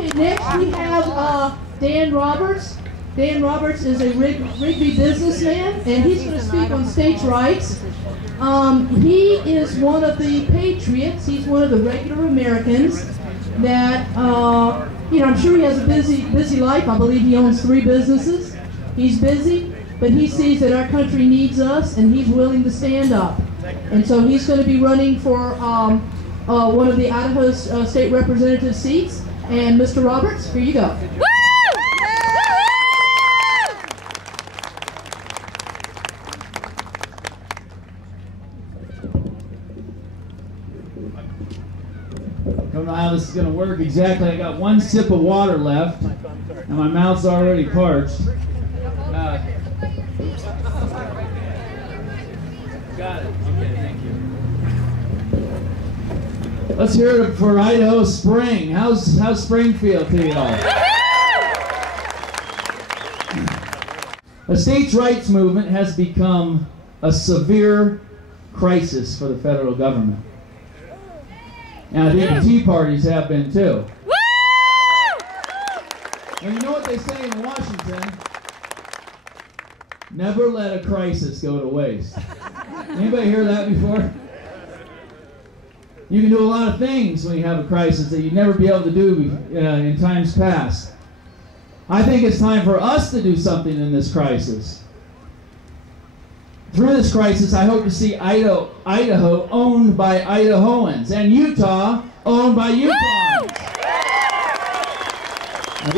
Okay, next we have Dan Roberts. Dan Roberts is a Rigby businessman, and he's going to speak on states' rights. He is one of the patriots. He's one of the regular Americans that, I'm sure he has a busy life. I believe he owns 3 businesses. He's busy, but he sees that our country needs us, and he's willing to stand up. And so he's going to be running for one of the Idaho state representative seats. And Mr. Roberts, here you go. Don't know how this is going to work exactly. I got 1 sip of water left, and my mouth's already parched. Got it. Okay, thank you. Let's hear it for Idaho Spring. How's Springfield to y'all? The states' rights movement has become a severe crisis for the federal government. And I think the Tea Parties have been too. And you know what they say in Washington? Never let a crisis go to waste. Anybody hear that before? You can do a lot of things when you have a crisis that you'd never be able to do in times past. I think it's time for us to do something in this crisis. Through this crisis, I hope to see Idaho owned by Idahoans and Utah owned by Utahns. And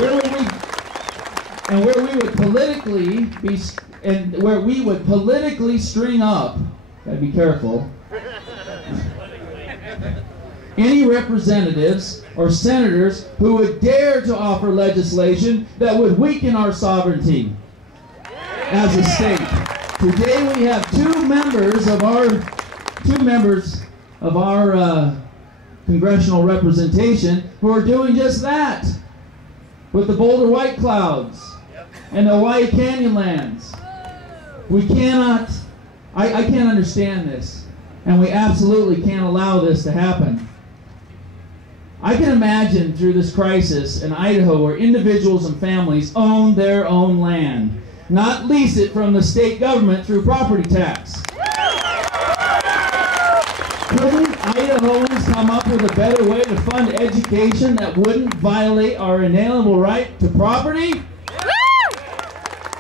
where we would politically string up, gotta be careful, any representatives or senators who would dare to offer legislation that would weaken our sovereignty as a state. Today we have two members of our congressional representation who are doing just that with the Boulder White Clouds and the Hawaii Canyonlands. We cannot, I can't understand this, and we absolutely can't allow this to happen. I can imagine through this crisis in Idaho where individuals and families own their own land, not lease it from the state government through property tax. Couldn't Idahoans come up with a better way to fund education that wouldn't violate our inalienable right to property?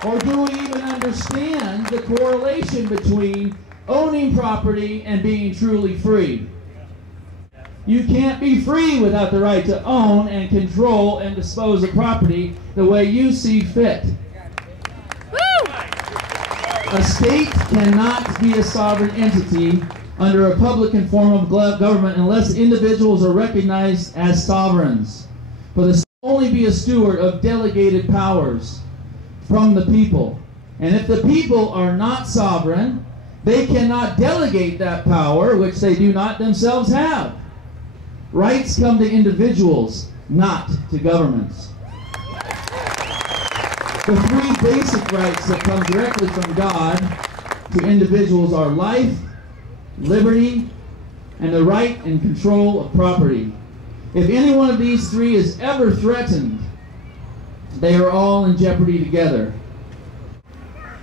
Or do we even understand the correlation between owning property and being truly free? You can't be free without the right to own and control and dispose of property the way you see fit. A state cannot be a sovereign entity under a Republican form of government unless individuals are recognized as sovereigns. For the state can only be a steward of delegated powers from the people. And if the people are not sovereign, they cannot delegate that power, which they do not themselves have. Rights come to individuals, not to governments. The three basic rights that come directly from God to individuals are life, liberty, and the right and control of property. If any one of these three is ever threatened, they are all in jeopardy together.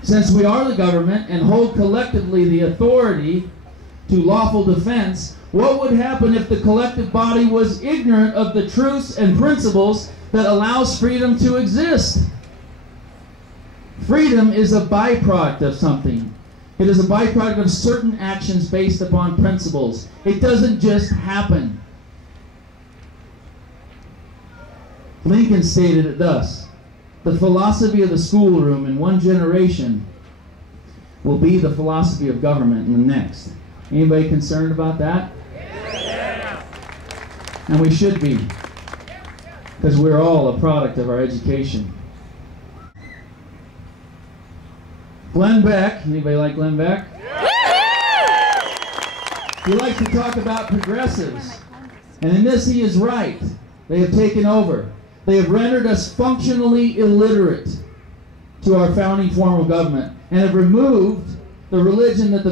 Since we are the government and hold collectively the authority to lawful defense, what would happen if the collective body was ignorant of the truths and principles that allows freedom to exist? Freedom is a byproduct of something. It is a byproduct of certain actions based upon principles. It doesn't just happen. Lincoln stated it thus: the philosophy of the schoolroom in one generation will be the philosophy of government in the next. Anybody concerned about that? Yeah. And we should be, because we're all a product of our education. Glenn Beck, anybody like Glenn Beck? He likes to talk about progressives. And in this he is right. They have taken over. They have rendered us functionally illiterate to our founding form of government and have removed the religion that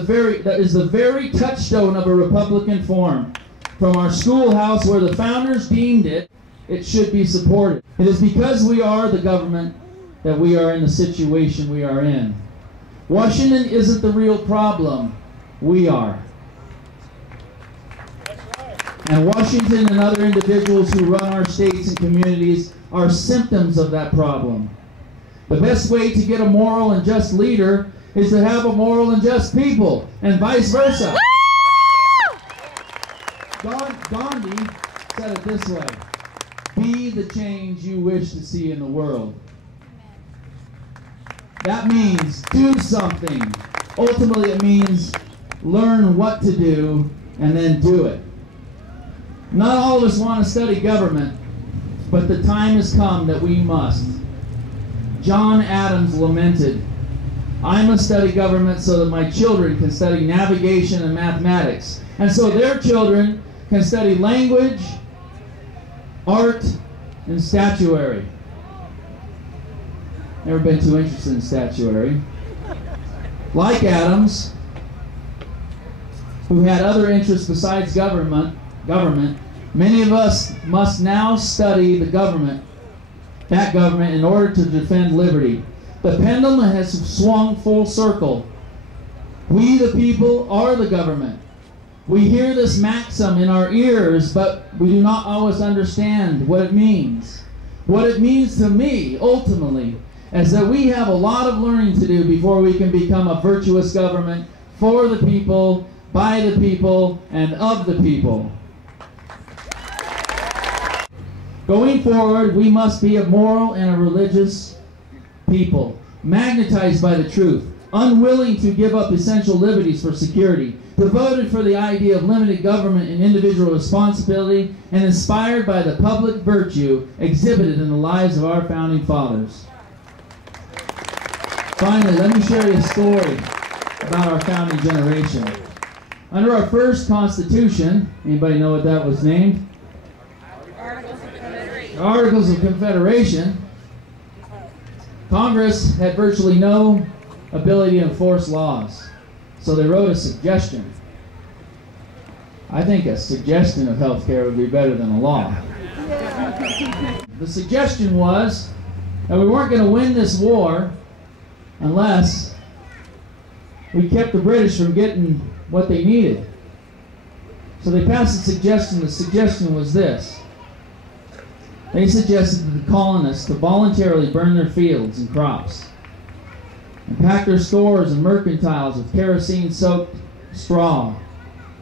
is the very touchstone of a Republican form from our schoolhouse where the founders deemed it it should be supported. It is because we are the government that we are in the situation we are in. Washington isn't the real problem. We are. And Washington and other individuals who run our states and communities are symptoms of that problem. The best way to get a moral and just leader is to have a moral and just people, and vice versa. Gandhi said it this way: be the change you wish to see in the world. That means do something. Ultimately, it means learn what to do and then do it. Not all of us want to study government, but the time has come that we must. John Adams lamented, I must study government so that my children can study navigation and mathematics, and so their children can study language, art, and statuary. Never been too interested in statuary. Like Adams, who had other interests besides government, many of us must now study that government in order to defend liberty. The pendulum has swung full circle. We the people are the government. We hear this maxim in our ears, but we do not always understand what it means. What it means to me, ultimately, is that we have a lot of learning to do before we can become a virtuous government for the people, by the people, and of the people. Going forward, we must be a moral and a religious people, magnetized by the truth, unwilling to give up essential liberties for security, devoted for the idea of limited government and individual responsibility, and inspired by the public virtue exhibited in the lives of our founding fathers. Finally, let me share you a story about our founding generation. Under our first Constitution, anybody know what that was named? Articles of Confederation. Congress had virtually no ability to enforce laws, so they wrote a suggestion. I think a suggestion of health care would be better than a law. The suggestion was that we weren't going to win this war unless we kept the British from getting what they needed. So they passed a suggestion. The suggestion was this. They suggested to the colonists to voluntarily burn their fields and crops and pack their stores and mercantiles with kerosene-soaked straw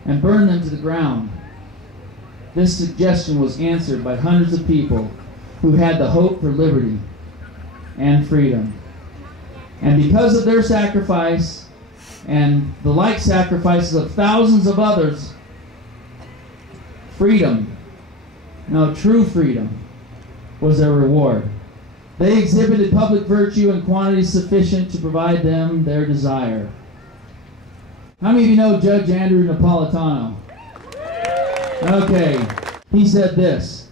and burn them to the ground. This suggestion was answered by hundreds of people who had the hope for liberty and freedom. And because of their sacrifice and the like sacrifices of thousands of others, freedom, now true freedom, was their reward. They exhibited public virtue in quantities sufficient to provide them their desire. How many of you know Judge Andrew Napolitano? Okay, he said this: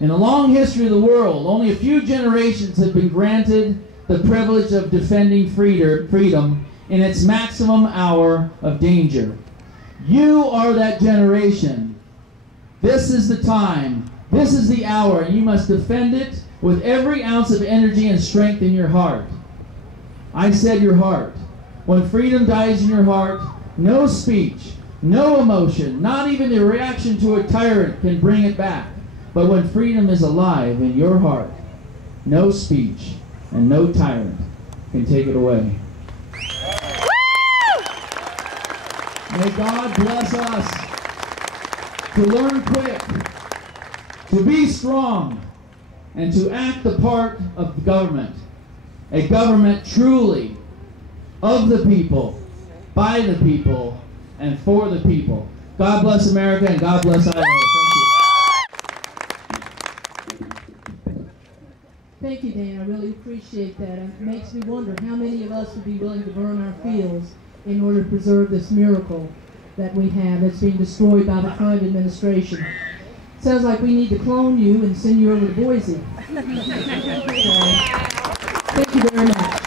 in the long history of the world, only a few generations have been granted the privilege of defending freedom in its maximum hour of danger. You are that generation. This is the time. This is the hour, and you must defend it with every ounce of energy and strength in your heart. I said your heart. When freedom dies in your heart, no speech, no emotion, not even the reaction to a tyrant can bring it back. But when freedom is alive in your heart, no speech and no tyrant can take it away. May God bless us to learn quick, to be strong, and to act the part of the government. A government truly of the people, by the people, and for the people. God bless America, and God bless Idaho. Thank you, Dan. I really appreciate that. It makes me wonder how many of us would be willing to burn our fields in order to preserve this miracle that we have that's being destroyed by the current administration. Sounds like we need to clone you and send you over to Boise. So, thank you very much.